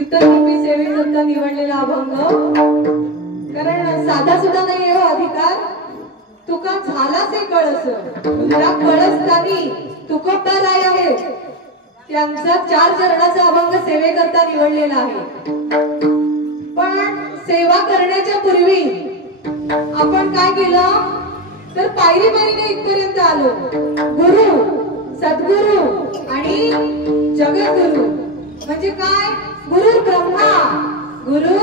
कीर्तनरूपी सेवेकरता निवडलेला अभंग, कारण साधा सुद्धा नाहीये हो अधिकार. तुका झालाच कळस, या कळसतानी तुकोबाराय आहे त्यांचा 4 चरणाचा अभंग सेवेकरता निवडलेला आहे. पण सेवा करण्याच्या पूर्वी आपण काय केलं तर पायरी पायरीने इथपर्यंत आलो. गुरु, सद्गुरु आणि जगद्गुरु म्हणजे काय? गुरु ब्रह्मा, गुरु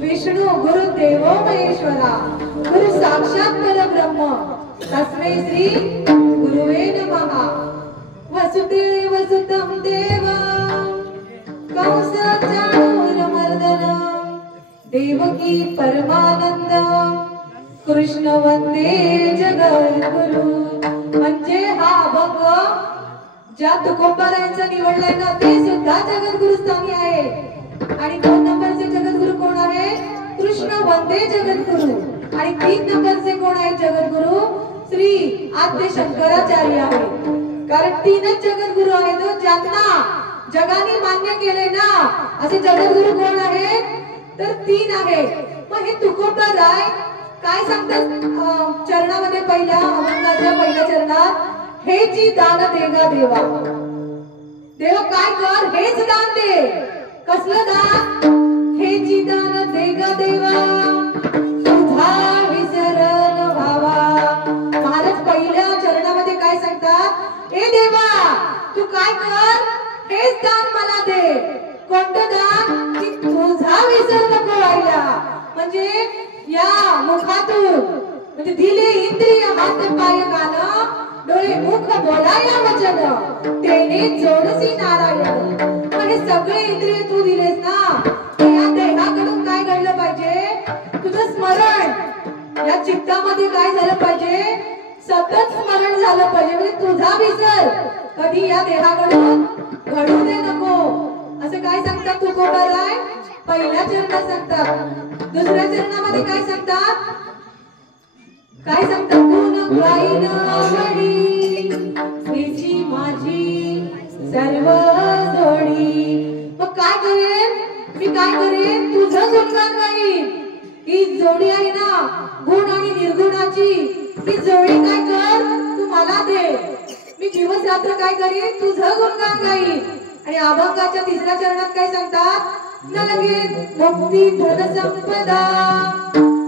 विष्णू, गुरु देवो महेश्वरा, गुरु साक्षात परब्रह्म, तस्मै श्री गुरुवे नमः. वसुदेव सुतं देवं कंसचाणूरमर्दनं देवकी परमानंद कृष्ण वंदे जगद्गुरु. म्हणजे हा अभंग ज्या तुकोबारायांचा निवडलाय ना ते सुद्धा जगद्गुरु स्थानी आहे. आणि 2 नंबरचे जगद्गुरु कोण आहे? कृष्ण वंदे जगद्गुरु. आणि 3 नंबरचे कोण आहेत जगद्गुरु? श्री आद्य शंकराचार्य आहे. कारण 3च जगद्गुरु आहेत ज्यांना जगाने मान्य केले ना. असे जगद्गुरु कोण आहेत? तर 3 आहेत. मग हे तुकोबाराय काय सांगतात चरणामध्ये? पहिल्या अभंगाच्या पहिल्या चरणात, हे जी दान देगा देवा, देव काय कर हेच दान दे. कसलं दान? हे जी दान देगा देवा तुझा विसरण व्हावा. महाराज पहिल्या चरणामध्ये काय सांगतात? ए देवा तू काय कर हेच दान मला दे. कोणतं दान? की तुझा विसर नको व्हायला. म्हणजे या मुखातून म्हणजे दिले इंद्रिय हात पाय कान डोळे मुख बोलाया वचन तेने जोडसी नारायण. हे सगळे इंद्रिय तू दिलेस ना. या देहाकडून काय घडलं पाहिजे? तुझं स्मरण या चित्तामध्ये काय झालं पाहिजे? सतत स्मरण झालं पाहिजे. म्हणजे तुझा विसर कधी या देहाकडून घडू दे नको. असं काय सांगतात तुकोबाराय? पहिल्या चरणात सांगतात. दुसऱ्या चरणामध्ये काय सांगतात? काय सांगतात? गुण गाईन आवडी तिची माझी सर्व जोडी. मग काय करेन मी? काय करेन? तुझं गुणगान गाईन. ही जोडी आहे ना गुण आणि निर्गुणाची, ही जोडी काय कर तू मला दे. मी दिवस रात्र काय करीन? तुझं गुणगान गाईन. आणि अभंगाच्या 3ऱ्या चरणात काय सांगतात? न लगे मुक्ती धन संपदा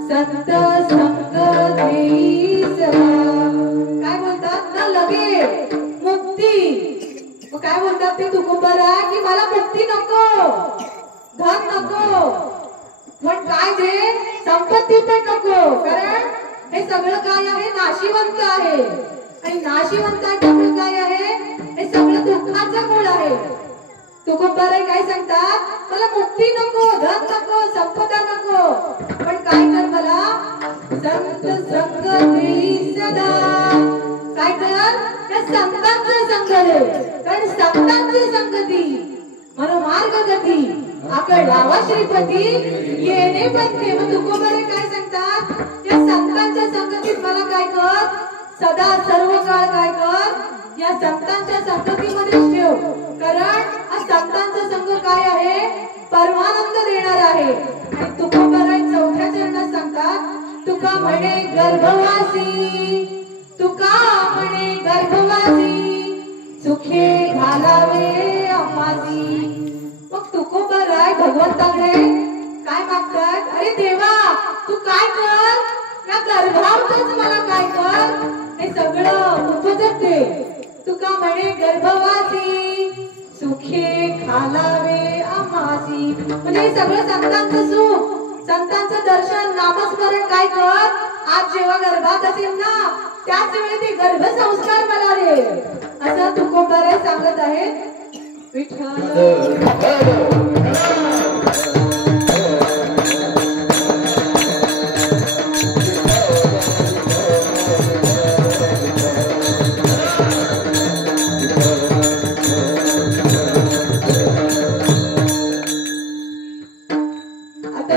संत संग देई सदा. काय बोलतात? न लगे मुक्ती. मग काय बोलतात ते तुकोबाराय? की मला मुक्ती नको, धन नको, पण काय दे? संपत्ती पण नको. कारण हे सगळं काय आहे? नाशिवंत आहे. आणि नाशिवंताच्याकडे काय आहे? हे सगळं दुःखाचं मूळ आहे. तुकोबाराय काय सांगतात? मला मुक्ती नको, धन नको, संपदा नको, पण काय कर मला? संत संग देई सदा. काय कर? त्या संतांचा संग दे. कारण संतांची संगती मनोमार्ग गती आकड लावा श्रीपती येणे पत्ते. मग तुकोबाराय काय सांगतात? या संतांच्या संगतीत मला काय कर? सदा सर्व काळ काय कर? या संतांच्या संगतीमध्ये ठेव. कारण संतांचा संघ काय आहे? परमानंद देणार आहे. आणि तुकोबाराय 4थ्या चरणात सांगतात, तुका म्हणे गर्भवासी, तुका म्हणे गर्भवासी सुखे घालावे आम्हासी. मग तुकोबाराय भगवंताकडे काय मागतात? अरे देवा तू काय कर? या गर्भातच मला काय कर? हे सगळं उपजत दे. तुका म्हणे गर्भवासी सुखे घालावे आम्हासी. म्हणजे सगळं संतांचं सुख, संतांचं दर्शन, नामस्मरण काय कर? आज जेव्हा गर्भात असेल ना त्याच वेळी ते गर्भसंस्कार मला दे. असं तुकोबाराय सांगत आहेत. विठ्ठल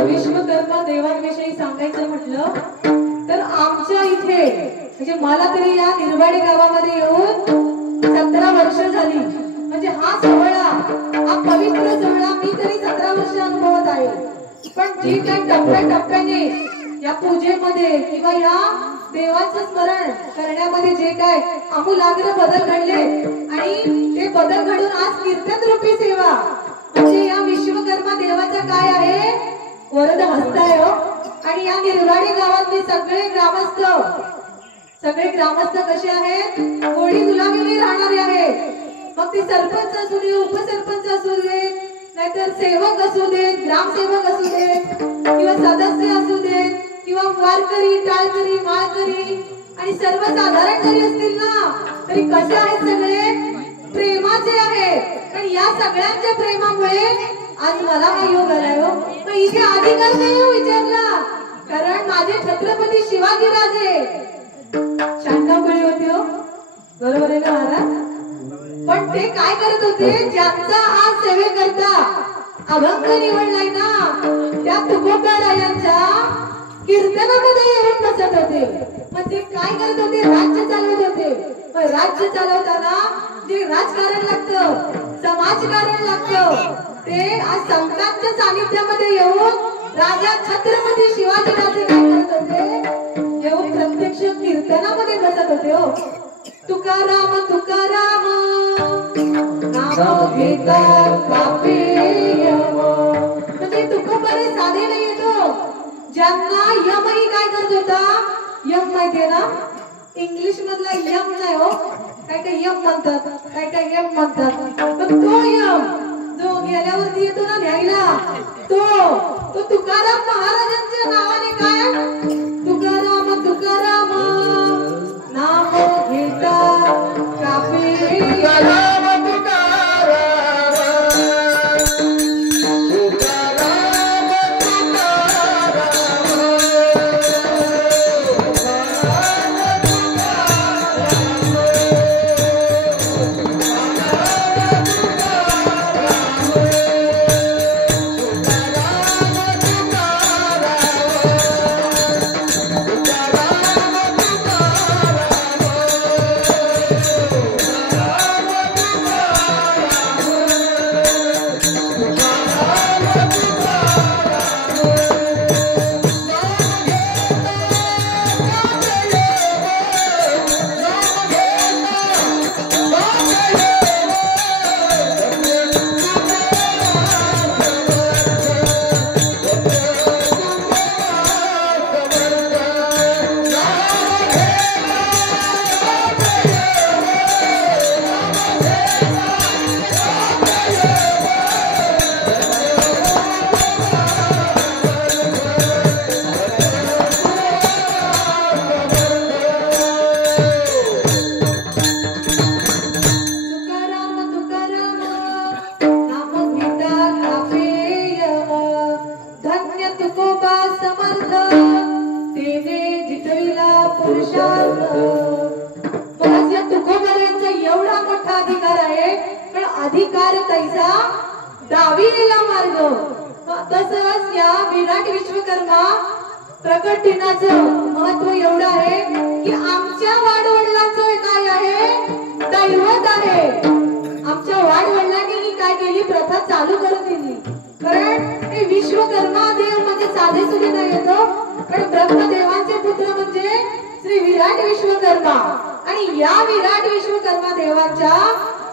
विश्वकर्मा देवांविषयी सांगायचं म्हटलं तर आमच्या इथे म्हणजे मला तरी या निर्वाडी गावामध्ये येऊन 17 वर्ष झाली. म्हणजे हा सोहळा, हा पवित्र सोहळा मी तरी 17 वर्ष अनुभवत आहे. पण जी काही टप्प्याटप्प्याने या पूजेमध्ये किंवा या देवाचं स्मरण करण्यामध्ये जे काय आमूलाग्र बदल घडले आणि ते बदल घडून आज कीर्तन रूपी सेवा म्हणजे या विश्वकर्मा देवाचा काय आहे वरद हस्त आहे हो. आणि या निर्वाडी गावातले सगळे ग्रामस्थ कसे आहेत कोळी गुलामीने राहणारे आहेत. मग ते सरपंच असू दे उपसरपंच असू दे नाहीतर सेवक असू दे ग्रामसेवक असू दे किंवा सदस्य असू दे किंवा वारकरी टाळकरी माळकरी आणि सर्वसाधारण जरी असतील ना तरी कसे आहेत सगळे प्रेमाचे आहेत. पण या सगळ्यांच्या प्रेमामुळे आज मला हा योग आलाय हो. मग इथे अधिकार नाही हो विचारला कारण माझे छत्रपती शिवाजीराजे शांतापुरी होते हो बरोबर आहे ना महाराज. पण ते काय करत होते ज्यांचा आज सेवेकरता अभंग निवडलाय ना त्या तुकोबारायांच्या कीर्तनामध्ये येऊन बसत होते. म्हणजे काय करत होते राज्य चालवत होते. पण राज्य चालवताना जे राजकारण लागतं समाजकारण लागतं ते आज संतांच्या सानिध्यामध्ये येऊन राजा छत्रपती शिवाजीराजे काय करत होते येऊन प्रत्यक्ष कीर्तनामध्ये बसत होते हो. तुकाराम तुकाराम नाम घेता कापेय म्हणजे तुकोबारे साधेला येतो ज्यांना यमही काय करत होता यम माहितीये ना इंग्लिश मधला यम नाही हो काय काय यम म्हणतात काय काय यम म्हणतात. पण तो यम जो गेल्यावरती येतो ना न्यायला तो तुकाराम महाराजांच्या नावाने काय तुकाराम तुकाराम नाम घेता कापे अधिकार तैसा दाविलेला मार्ग. तसंच या विराट विश्वकर्मा प्रकट दिनाचं महत्व एवढं आहे की आमच्या वाडवडिलांचं काय आहे दैवत आहे. आमच्या वाडवडिलांनी ही काय केली प्रथा चालू करून दिली. कारण हे विश्वकर्मा देव म्हणजे साधे सुधे नाही येतो पण ब्रह्मदेवांचे पुत्र म्हणजे श्री विराट विश्वकर्मा. आणि या विराट विश्वकर्मा देवाच्या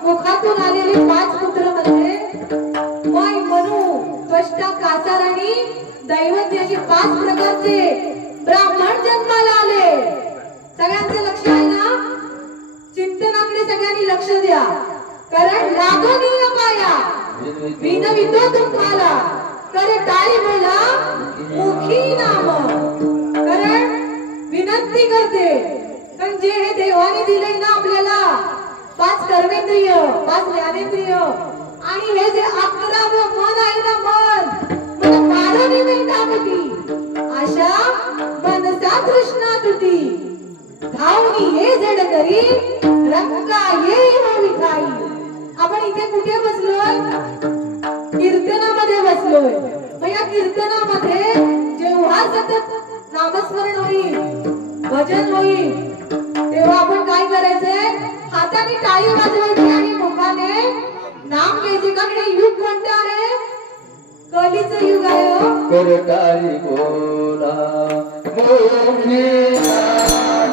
मुखातून आलेले 5 पुत्र म्हणजे मै मनु त्वष्टा कासार आणि दैवत असे 5 प्रकारचे ब्राह्मण जन्माला आले. सगळ्यांचं लक्ष आहे ना चिंतनाकडे सगळ्यांनी लक्ष द्या. कारण लागोनी पाया विनवितो तुम्हाला करे टाळी बोला मुखी नाम. कारण विनंती करते कारण जे हे देवाने दिले ना आपल्याला 5 कर्मेंद्रिय 5 ज्ञानेंद्रिय आणि हे जे 11 मन आहे ना मन मानवी मिळतामती अशा मनसा तृष्णा तुटी धावनी हे जड करी रंगा ये हो विठाई. आपण इथे कुठे बसलोय कीर्तनामध्ये बसलोय. मग या कीर्तनामध्ये जेव्हा सतत नामस्मरण होईल भजन होईल तेव्हा आपण काय करायचंय हाताने टाळी वाजवायची आणि मुखाने नाम घ्यायचे. का युग कोणतं आहे कलीचं युग आहे हो. करताई बोला मोहे नाम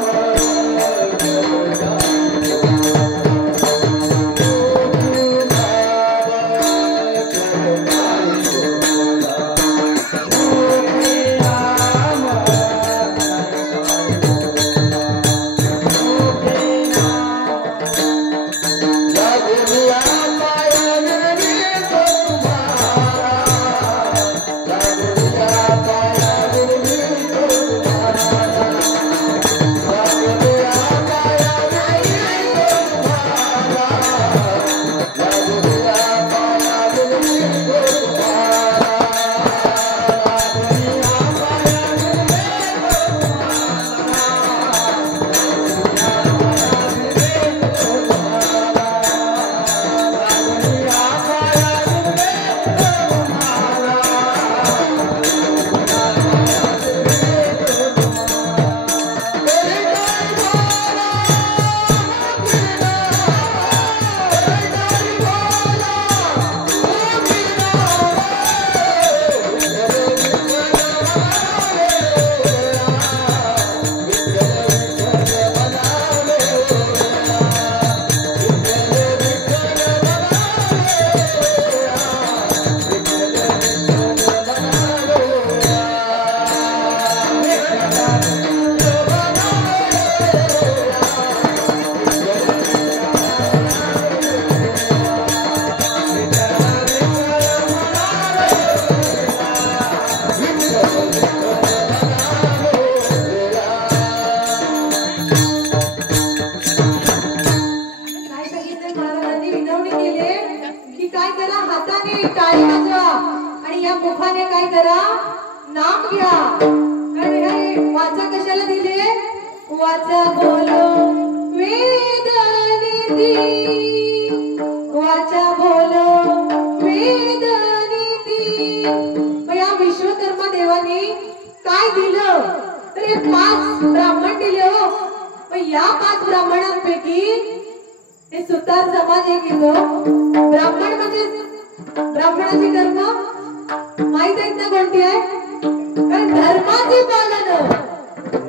वाचा बोलो वेदनीती, वाचा बोलो वेदनीती. या विश्वकर्मा देवाने काय दिलं तर हे 5 ब्राह्मण दिले हो. या 5 ब्राह्मणांपैकी हे सुतार समाज एक येतो. ब्राह्मण म्हणजे ब्राह्मणाची कर्म माहित आहेत ना कोणती आहे? कारण धर्माचे पालन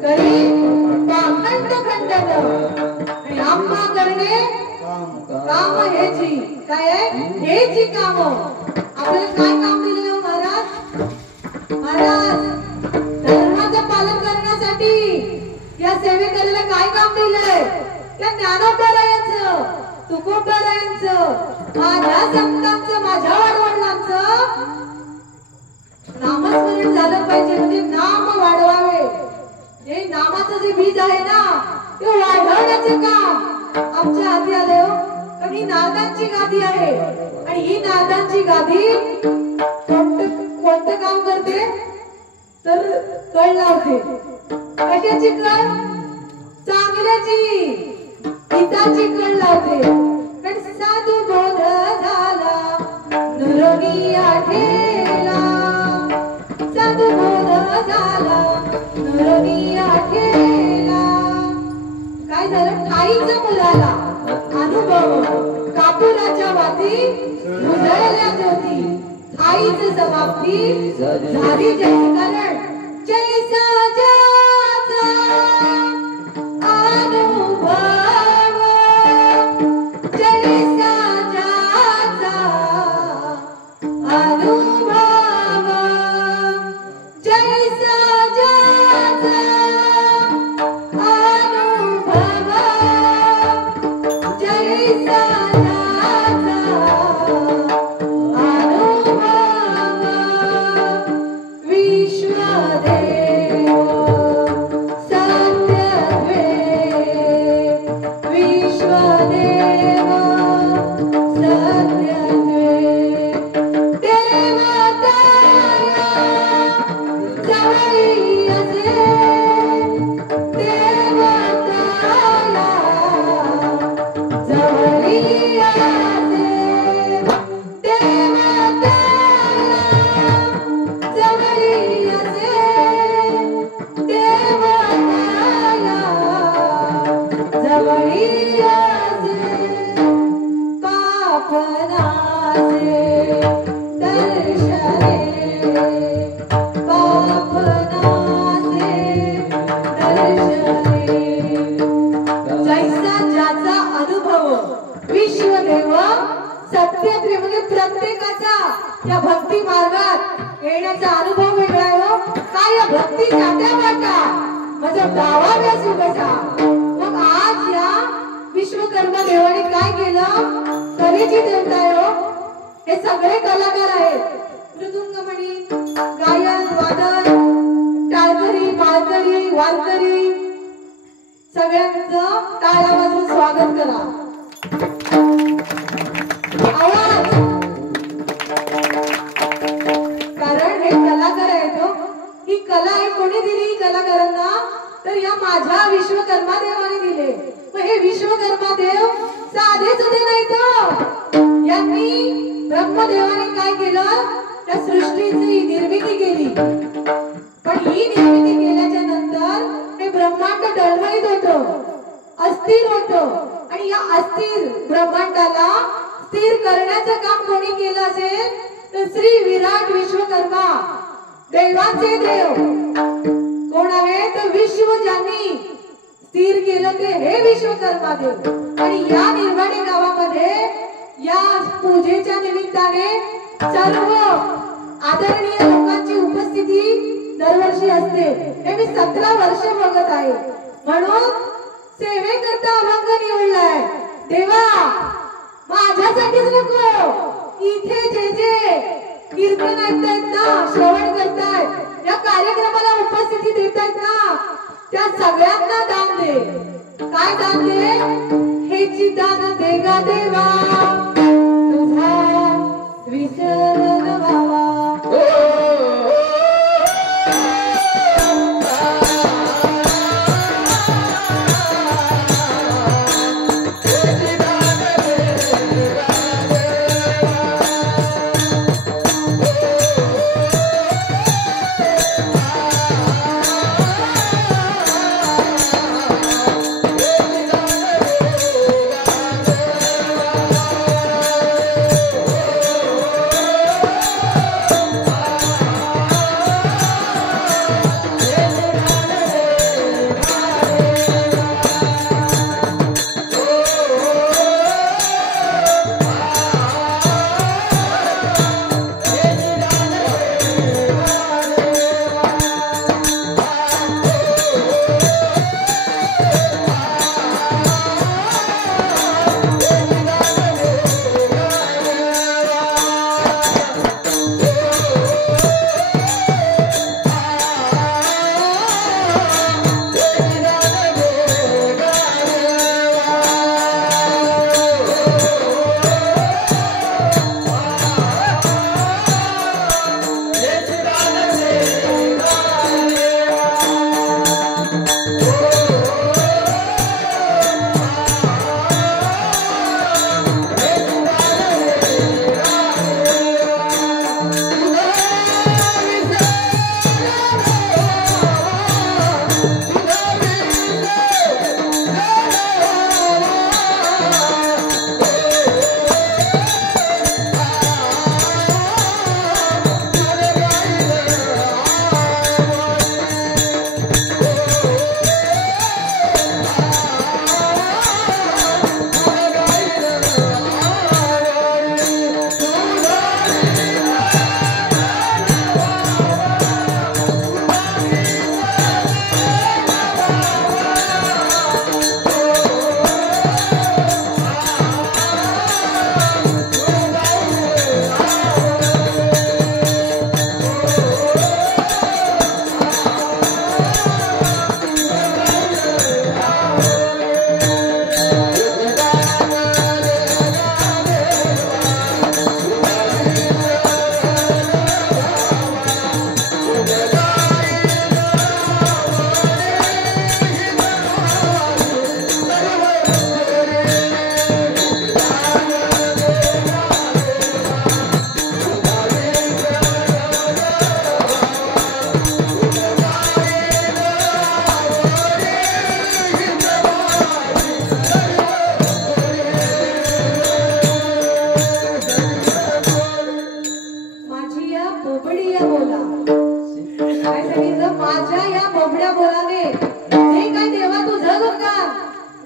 करी पाखंड खंडन आणि आम्हा करणे काम हेची. काय आहे हेची काम. आपल्याला काय काम दिले हो महाराज? महाराज धर्माचं पालन करण्यासाठी या सेवेकरीला काय काम दिलंय? त्या ज्ञानोबरायांचं, तुकोबरायांचं, माझ्या संतांचं, माझ्या वडवडिलांचं नामस्मरण झालं पाहिजे. म्हणजे नाम वाढवावे. हे नामाचं जे बीज आहे ना ते वाढवण्याचे काम आमच्या हाती आले हो. पण ही नारदांची गादी आहे आणि ही नारदांची गादी कोणतं काम करते तर कळ लावते. कशाची कळ? चांगल्याची, हिताची कळ लावते. पण साधू बोध झाला नुरोनी आठेला, साधू बोध झाला नुरोनी आठेला. काय झालं? ठाईचं मुलाला अनुभव कापुराच्या वाती उजळल्या ज्योती. ठाईच समाप्ती झाली जैसी. कारण जैसा ज्याचा अनुभव, जैसा ज्याचा अनुभव, जैसा ज्याचा अनुभव, जैसा ज्याचा अनुभव. विश्व या भक्ती मार्गात येण्याचा अनुभव वेगळा हो. काय या भक्ती जात्या वाटा माझं डावा सुगटा. मग आज या विश्वकर्मा देवाने काय केलं? कलेची देवता आहे हो. हे सगळे कलाकार आहेत. मृदुंगमणी, गायन, वादन, टाळकरी, माळकरी, वारकरी सगळ्यांचं टाळ्या वाजवून स्वागत करा. आवाज, कारण हे कलाकार आहेत हो. ही कला आहे कोणी दिली ही कलाकारांना? तर या माझ्या विश्वकर्मा देवाने दिले. मग हे विश्वकर्मा देव साधेच होते नाही तो. यांनी ब्रह्मदेवाने काय केलं? त्या सृष्टीची निर्मिती केली. पण ही निर्मिती केल्याच्या नंतर हे ब्रह्मांड डळमळीत होतं, अस्थिर होतं. आणि या अस्थिर ब्रह्मांडाला स्थिर करण्याचं काम कोणी केलं असेल? तर श्री विराट विश्वकर्मा देवांचे देव कोण आहे? तर विश्व ज्यांनी स्थिर केलं ते हे विश्वकर्मा देव. आणि या निर्वाणी गावामध्ये या पूजेच्या निमित्ताने सर्व आदरणीय लोकांची उपस्थिती दरवर्षी असते. हे मी 17 वर्ष बघत आहे. म्हणून सेवेकरता अभंग निवडलाय. देवा माझ्यासाठीच नको, इथे जे जे कीर्तन ऐकतायत ना, श्रवण करतायत, या कार्यक्रमाला उपस्थिती देतायत ना, त्या सगळ्यांना दान दे. काय दान दे? हे चिदान दे गा देवा, तुझा विसर व्हावा.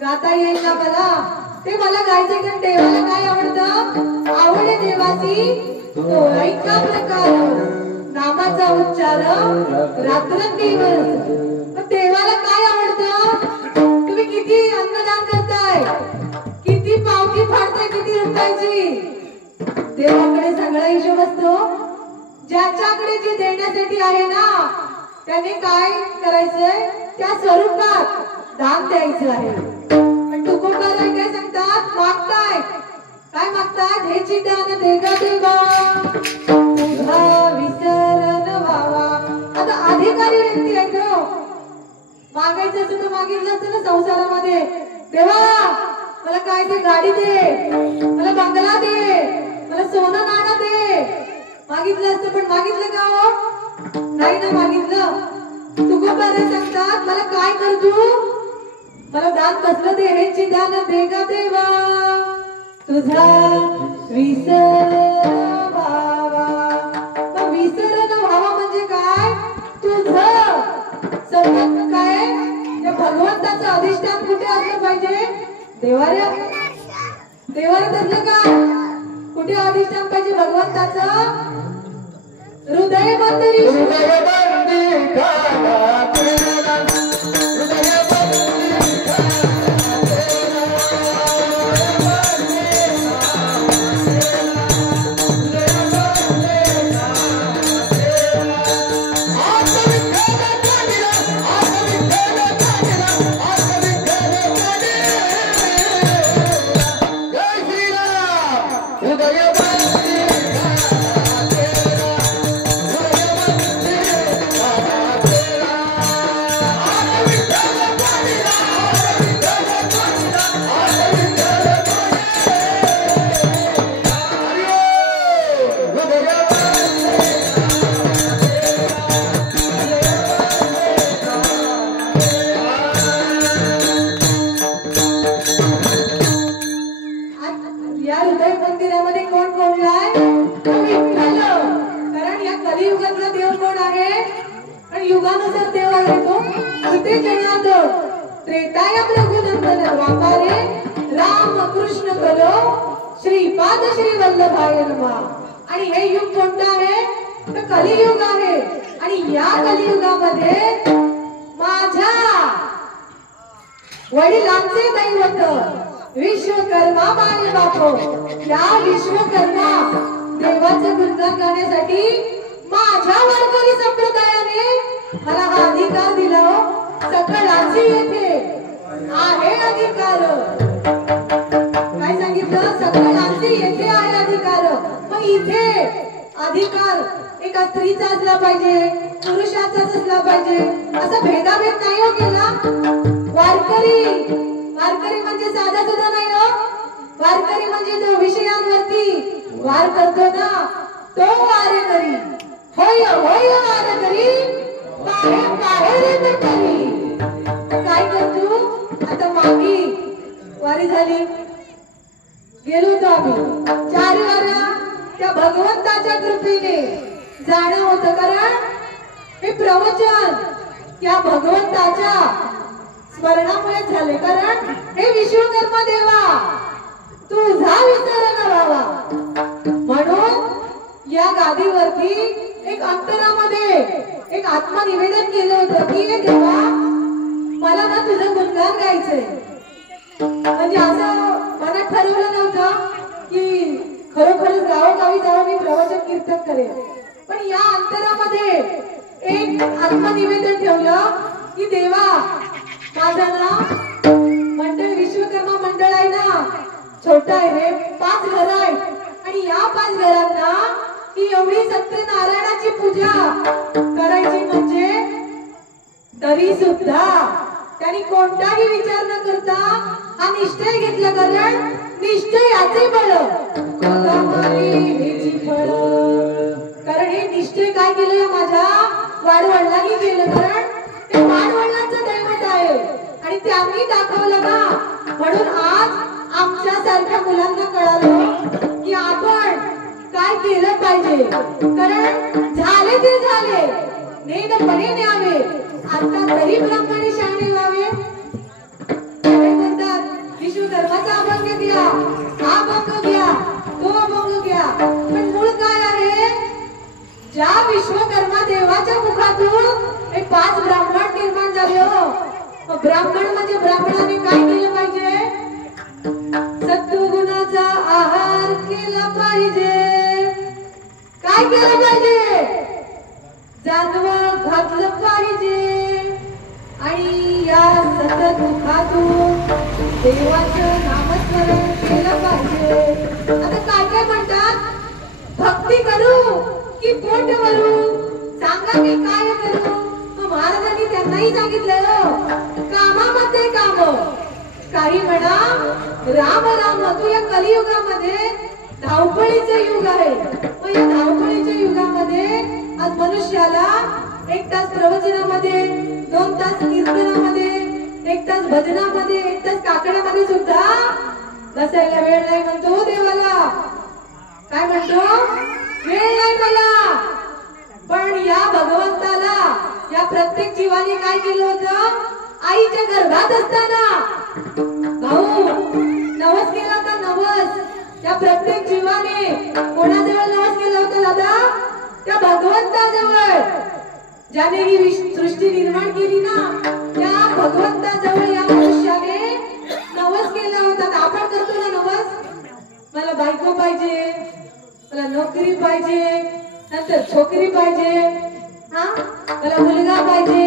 गाता येईल ना मला ते मला गायचे. कारण देवाला काय आवडतं? आवडे देवाची तोळाईचा प्रकार नामाचा उच्चार रात्रंदिवस. मग देवाला काय आवडतं? तुम्ही किती अन्नदान करताय, किती पावती फाडताय, किती रुपयाची? देवाकडे सगळा हिशोब असतो. ज्याच्याकडे जे देण्यासाठी आहे ना त्याने काय करायचंय, त्या स्वरूपात दान द्यायचं आहे. पण तुकोबार काय सांगतात, मागताय काय मागतात, हे चिदान देगा देवा तुझा विसरण व्हावा. आता अधिकारी व्यक्ती आहे तो, मागायचं असं तर मागितलं असतं ना संसारामध्ये, देवा मला काय ते गाडी दे, मला बंगला दे, मला सोनं नाणं दे, मागितलं असतं. पण मागितलं का हो? नाही ना मागितलं. तुकोबार सांगतात मला काय कर तू, मला दान कसलं दे, हे चिदान देगा देवा तुझा विसरण व्हावा. मग विसरण व्हावा म्हणजे काय, तुझं सतत काय त्या भगवंताचं अधिष्ठान कुठे असलं पाहिजे, देवाऱ्या. देवाऱ्यात असलं का, कुठे अधिष्ठान पाहिजे भगवंताचं, हृदय मंदिरी. युगानुसार देव आहे तो. इथे जनार्दन त्रेताया प्रभुनंदन द्वापारे राम कृष्ण कलो श्रीपाद श्री वल्लभाय नमः. आणि हे युग कोणतं आहे, तर कलियुग आहे. आणि या कलियुगामध्ये माझ्या वडिलांचे दैवत विश्वकर्मा माने बापो, या विश्वकर्मा देवाचं गुणगान गाण्यासाठी माझ्या वारकरी संप्रदायाने मला हा अधिकार दिला. सकळाची येथे आहे अधिकार. काय सांगितलं, सकळाची येथे आहे अधिकार. मग इथे अधिकार एका स्त्रीचा असला पाहिजे, पुरुषाचाच असला पाहिजे, असा भेदाभेद नाही हो केला. वारकरी म्हणजे साधा सुद्धा नाही हो. वारकरी म्हणजे जो विषयांवरती वार करतो ना, तो वारकरी. होय होय वारकरी बाहेर करी. काय करतो आता, मागी वारी झाली, गेलो होतो आम्ही 4 वारा. त्या भगवंताच्या कृपेने जाणं होतं, कारण हे प्रवचन त्या भगवंताच्या स्मरणामुळे झाले. कारण हे विश्वकर्मा देवा तुझा विसर न व्हावा म्हणून या गादीवरती एक अंतरामध्ये एक आत्मनिवेदन केलं होतं की हे देवा मला ना तुझं गुणगान गायचंय. म्हणजे असं मनात ठरवलं नव्हतं की खरोखरच गावोगावी जाऊन मी प्रवचन कीर्तन करेन. पण या अंतरामध्ये एक आत्मनिवेदन ठेवलं की देवा माझा ना मंडळ विश्वकर्मा मंडळ आहे ना, छोट आहे रे, 5 घर आहेत. आणि या 5 घरांना ही एवढी सत्यनारायणाची पूजा करायची म्हणजे तरी सुद्धा त्यांनी कोणताही विचार न करता हा निश्चय घेतला. कारण निश्चयाचे बळ कारण हे निश्चय काय केलं माझ्या वाडवडिलांनी केलं. कारण ते वाडवडिलांचं दैवत आहे आणि त्यांनी दाखवलं ना. म्हणून आज आमच्या सारख्या मुलांना कळालं की आपण काय केलं पाहिजे. कारण झाले ते झाले, नेमपणे न्यावे, आता तरी ब्रह्मणे शाणे व्हावे. म्हणतात विश्वकर्माचा अभंग घ्या, हा अभंग घ्या, तो अभंग घ्या, पण मूळ काय ज्या विश्वकर्मा देवाच्या मुखातून एक 5 ब्राह्मण निर्माण झाले हो. ब्राह्मण म्हणजे ब्राह्मणाने काय केलं पाहिजे? सत्वगुणाचा आहार केला पाहिजे. काय केलं पाहिजे? जानवं घातलं पाहिजे आणि या सतत मुखातून देवाचं नामस्मरण केलं पाहिजे. आता काय काय म्हणतात? भक्ती करू की पोट भरू? सांगा मी काय करू? महाराजांनी त्यांनाही सांगितलं कामामध्ये काम. काही म्हणा राम राम. तू या कलियुगामध्ये धावपळीचं युग आहे. मग या धावपळीच्या युगामध्ये आज मनुष्याला 1 तास प्रवचनामध्ये, 2 तास कीर्तनामध्ये, 1 तास भजनामध्ये, 1 तास काकड्यामध्ये सुद्धा बसायला वेळ नाही म्हणतो देवाला. काय म्हणतो? वेळ नाही मला. पण या भगवंताला या प्रत्येक जीवाने काय केलं होतं? आईच्या गर्भात असताना भाऊ नवस केला होता. नवस त्या प्रत्येक जीवाने कोणाजवळ नवस केला होता दादा? त्या भगवंताजवळ. ज्याने ही सृष्टी निर्माण केली ना त्या भगवंताजवळ या मनुष्याने नवस केला होता. आपण करतो ना नवस? मला बायको पाहिजे, मला नोकरी पाहिजे, नंतर छोकरी पाहिजे, हा मला मुलगा पाहिजे,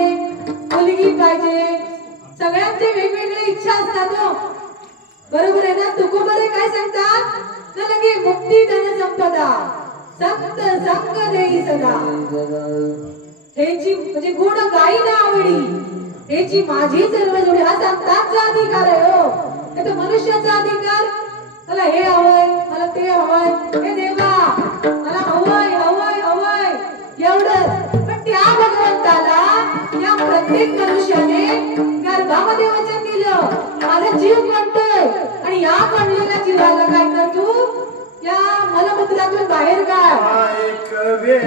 मुलगी पाहिजे. सगळ्यांचे वेगवेगळे इच्छा असतात हो. बरोबर आहे ना? तुकोबरे काय सांगतात? ना लगे मुक्ती धन संपदा संत संग देई सदा. हेची म्हणजे गुण गाई ना आवडी, हेची माझी सर्व जोडी. हा संतांचा अधिकार आहे हो. तो मनुष्याचा अधिकार. मला हे हवंय, मला ते हवंय, हे देवा मला हवंय हवंय हवंय एवढंच. पण त्या भगवंताला या प्रत्येक मनुष्याने गर्भामध्ये वचन दिलं माझा जीव कणतोय आणि या कणलेल्या जीवाला काय कर तू? या मलमूत्रातून बाहेर काढ. एक वेळ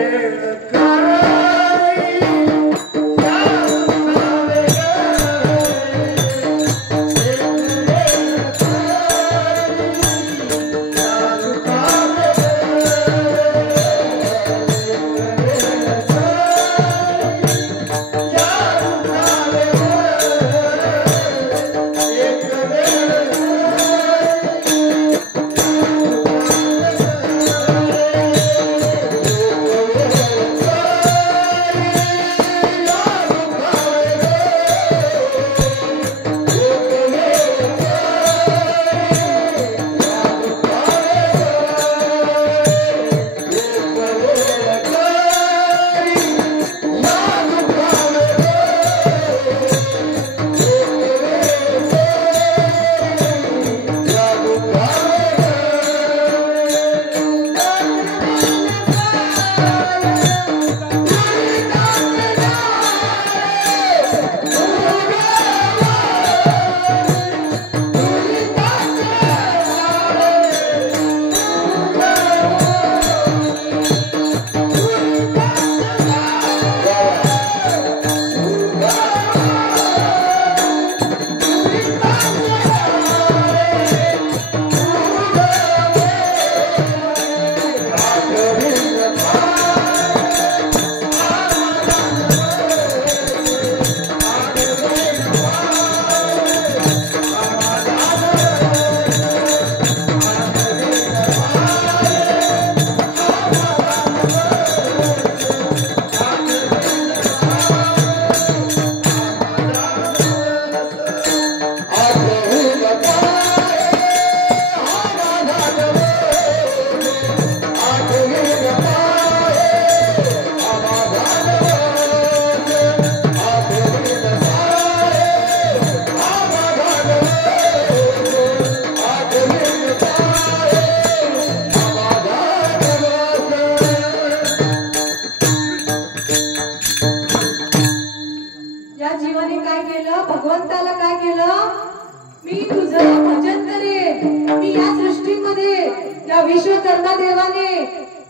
विश्वकर्मा देवाने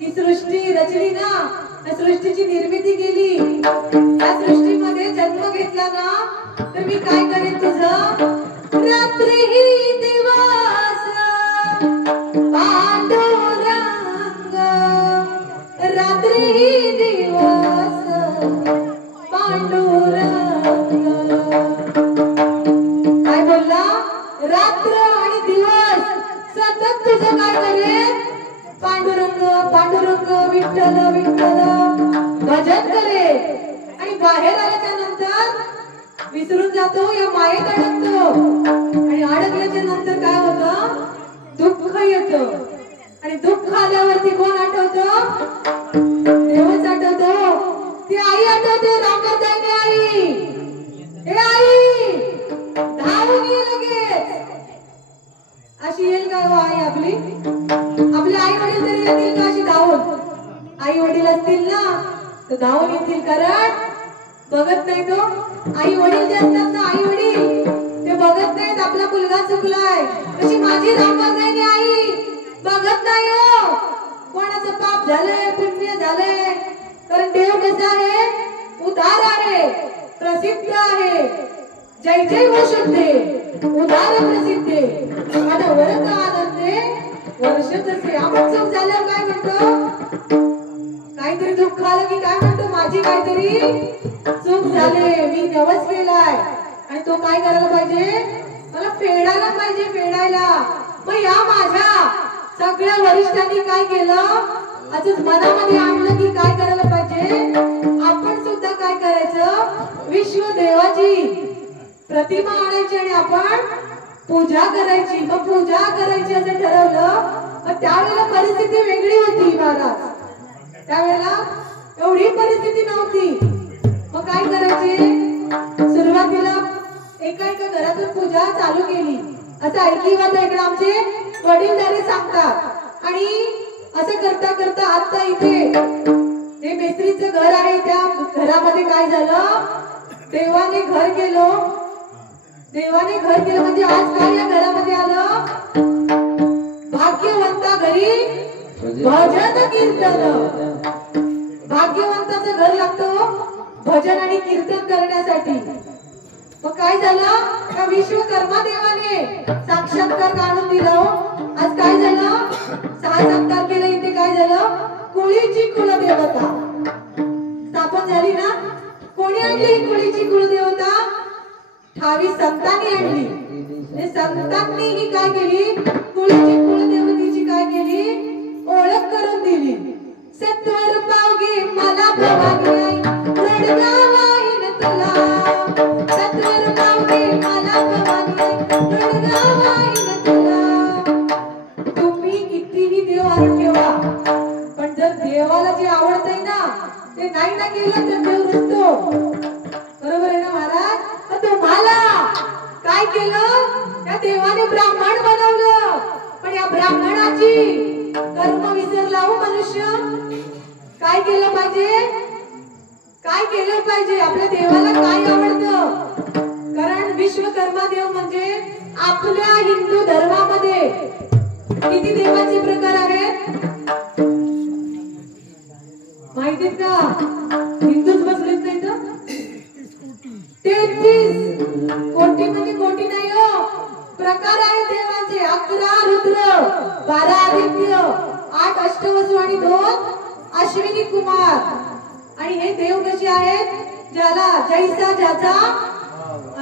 ही सृष्टी रचली ना, त्या सृष्टीची निर्मिती केली, त्या सृष्टीमध्ये जन्म घेतला ना, तर मी काय करेन तुझं रात्री ही दिवस पांडुरंग रात्री रात्री दिवस पांडुरंग. काय बोलला? रात्र आणि दिवस सतत तुझं काय करेल? पांडुरंग पांडुरंग विठ्ठल विठ्ठल भजन करेल. आणि बाहेर आल्याच्या नंतर विसरून जातो, या मायेत अडकतो. आणि अडकल्याच्या नंतर काय होतं? दुःख येतं. आणि दुःख आल्यावरती कोण आठवतं? देवच आठवतो. ती आई आठवते, रामदासाची आई. हे आई धावून ये लगेच. अशी येईल का हो आई आपली? आपले आई वडील तरी येतील का अशी धावून? आई वडील असतील ना तर धावून येतील, कारण बघत नाही तो. आई वडील जे असतात ना, आई वडील ते बघत नाहीत आपला मुलगा चुकलाय. तशी माझी रामदासाची आई बघत नाही हो कोणाचं पाप झालंय पुण्य झालंय. कारण देव कसा आहे? उदार आहे, प्रसिद्ध आहे. जय जय वशुद्धे उदार प्रसिद्धे आता वरद आनंदे वर्ष तसे. आपण चूक झाल्यावर काय म्हणतो? काहीतरी दुःख आलं की काय म्हणतो? माझी काहीतरी चूक झाले, मी नवस केलाय. आणि तो काय करायला पाहिजे? मला फेडायला पाहिजे, फेडायला. मग या माझ्या सगळ्या वरिष्ठांनी काय केलं? असंच मनामध्ये आणलं की काय करायला पाहिजे? आपण सुद्धा काय करायचं? विश्व देवाची प्रतिमा आणायची आणि आपण पूजा करायची. मग पूजा करायची असं ठरवलं. मग त्यावेळेला परिस्थिती वेगळी होती महाराज. त्यावेळेला एवढी परिस्थिती नव्हती. मग काय करायचे? सुरुवातीला एका एका घरातून पूजा चालू केली. असं ऐकिवात इकडे आमचे वडीलधारे सांगतात. आणि असं करता करता आता इथे जे मेस्त्रीचं घर आहे त्या घरामध्ये काय झालं? देवाने घर केलं. देवाने घर केलं म्हणजे आज काय या घरामध्ये आलं? भाग्यवंता घरी भजन कीर्तन. भाग्यवंताचं घर लागतं भजन आणि कीर्तन करण्यासाठी. मग काय झालं? त्या विश्वकर्मा देवाने साक्षात्कार काढून दिला. आज काय झालं? 6-7 तारखेला इथे काय झालं? कुळीची कुलदेवता स्थापन झाली ना. कोणी आणली कुळीची कुलदेवता? 28 संतांनी आणली. संतांनी ही काय केली? कुळीची कुलदेवतेची काय केली? ओळख करून दिली. सत्वर पावगे मला भवानी रडगावाहीन तुला. सत्वर पावगे मला भवानी रडगावाहीन तुला. तुम्ही कितीही देव आणून ठेवा, पण जर देवाला जे आवडतंय ना ते नाही ना केलं तर देव रुसतो. बरोबर आहे ना महाराज? तुम्हाला काय केलं? त्या देवाने ब्राह्मण बनवलं. पण या ब्राह्मणाची कर्म विसरला हो मनुष्य. काय केलं पाहिजे? काय केलं पाहिजे? आपल्या देवाला काय आवडतं? कारण विश्वकर्मा देव म्हणजे आपल्या हिंदू धर्मामध्ये किती देवाचे प्रकार आहेत माहितीत का? हिंदूच बसलेत नाही तर 33 कोटी म्हणजे कोटी नाही हो, प्रकार आहे देवाचे. 11 रुद्र, 12 आदित्य, 8 अष्टवसु आणि 2 अश्विनी कुमार. आणि हे देव कसे आहेत? ज्याला जैसा ज्याचा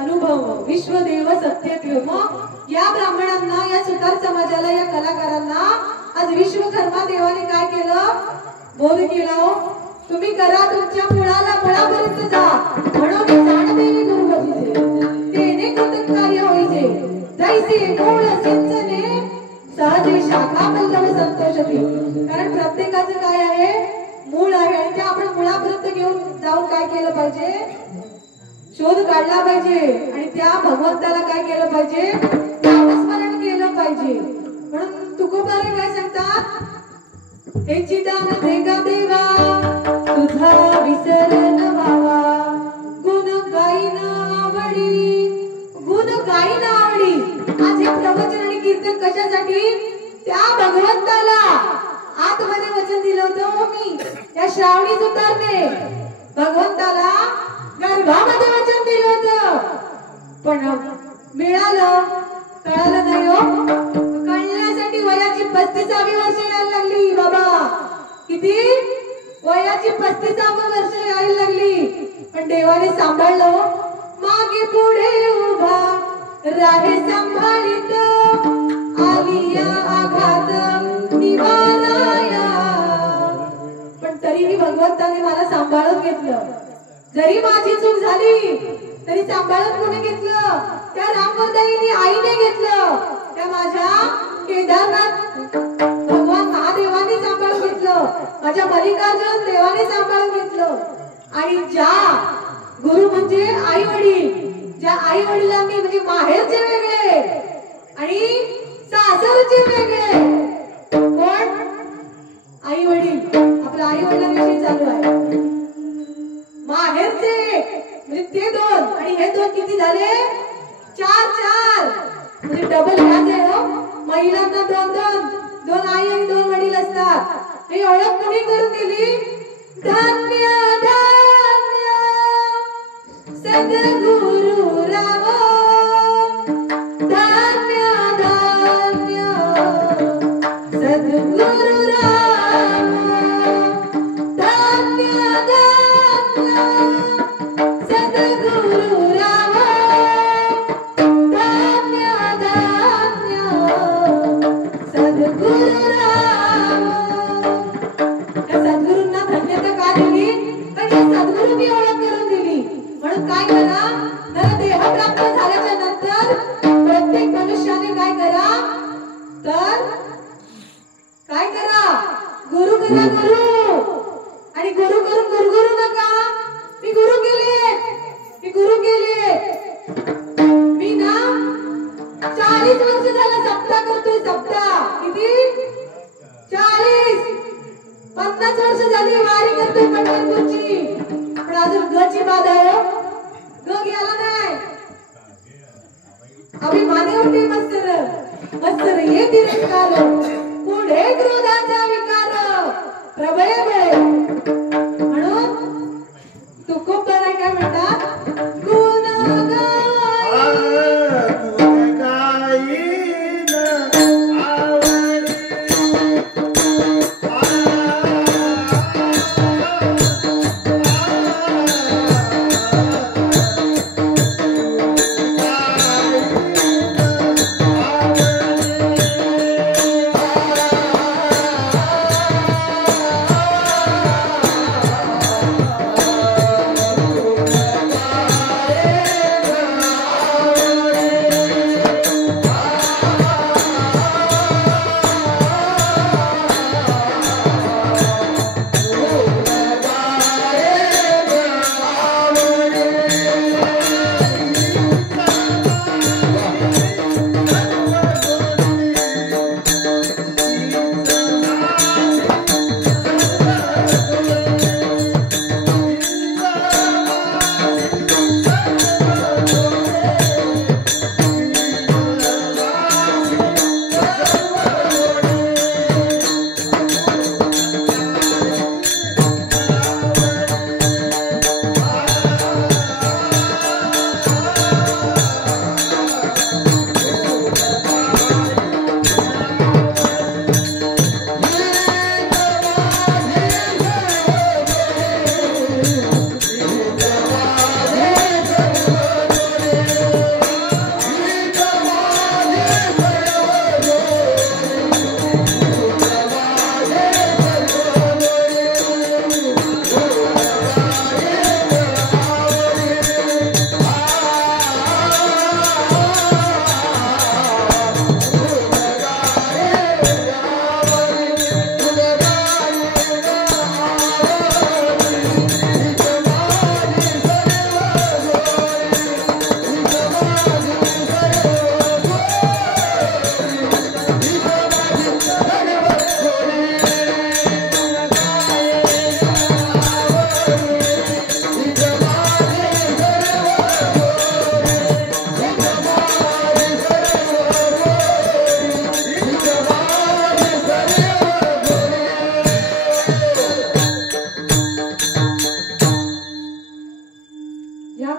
अनुभव. विश्वदेव सत्यदेव. मग या ब्राह्मणांना, या सुतार समाजाला, या कलाकारांना आज विश्वकर्मा देवाने काय केलं? बोध केला. तुम्ही करा तुमच्या मुळाला मुळापर्यंत जा. म्हणून जाणतेने गुरुपतीचे तेने कृतक कार्य होईचे. जैसे मूळ सिंचने सहजे शाखा पल्लव संतोषते. कारण प्रत्येकाचं काय आहे? मूळ आहे. आणि ते आपण मुळापर्यंत घेऊन जाऊन काय केलं पाहिजे? शोध काढला पाहिजे. आणि त्या भगवंताला काय केलं पाहिजे? नामस्मरण केलं पाहिजे. म्हणून तुकोबारे काय सांगतात? हे चिदान देगा देवा तुझा विसरण व्हावा. गुण गाईन आवडी, गुण गाईन आवडी. आज हे प्रवचन आणि कीर्तन कशासाठी? त्या भगवंताला आतमध्ये वचन दिलं होतं मी या श्रावणी सुतारने. भगवंताला गर्भामध्ये वचन दिलं होतं, पण मिळालं कळालं नाही हो. कळण्यासाठी वयाची 35वी वर्ष यायला लागली बाबा. किती वयाची 35वी वर्ष यायला लागली, पण देवाने सांभाळलं. मागे पुढे उभा राहे सांभाळित, आलिया आघात निवाराया. पण तरीही भगवंताने मला सांभाळून घेतलं. जरी माझी चूक झाली तरी सांभाळून कोणी घेतलं? त्या रामवरदायिनी आईने घेतलं. त्या माझ्या केदारनाथ भगवान महादेवाने सांभाळून घेतलं. माझ्या मल्लिकार्जुन देवाने सांभाळून घेतलं. आणि ज्या गुरु म्हणजे आई वडील, ज्या आई वडिलांनी म्हणजे माहेरचे वेगळे आणि सासरचे वेगळे. कोण? आई वडील. आपल्या आई वडिलांविषयी चालू आहे. माहेरचे म्हणजे ते 2 आणि हे 2 किती झाले? 4 म्हणजे डबल व्याज आहे हो. महिलांना 2 आई आणि 2 वडील असतात. ही ओळख कोणी करून दिली? धन्य धन्य सद्गुरु राम, धन्य धन्य सद्गुरु राम, धन्य धन्य सद्गुरु राम, धन्य धन्य सद्गुरु राम. त्या सद्गुरूंना धन्यता का दिली? पण या सद्गुरूंनी ओळख करून दिली. म्हणून काय करा, तर देह प्राप्त झाल्याच्या नंतर प्रत्येक मनुष्याने काय करा, तर काय करा, गुरु करा गुरु. आणि गुरु करून गुरगुरू नका. मी गुरु केले, मी गुरु केले. मी ना 40 वर्ष झालं सप्ताह करतोय. सप्ताह किती? 40. 50 वर्ष झाली वारी करतोय पंढरपूरची. पण अजून गची बाद आहे. ग गेला नाही. अभिमानी होते मत्सर ये तिरस्कार, पुढे क्रोधाचा विकार प्रबळे बळे. म्हणून तू खूप बरं काय म्हणतात,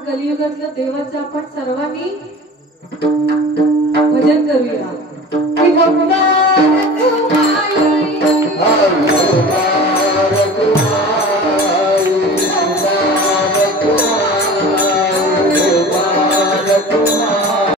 कलियुगातलं देवाचं आपण सर्वांनी भजन करूया.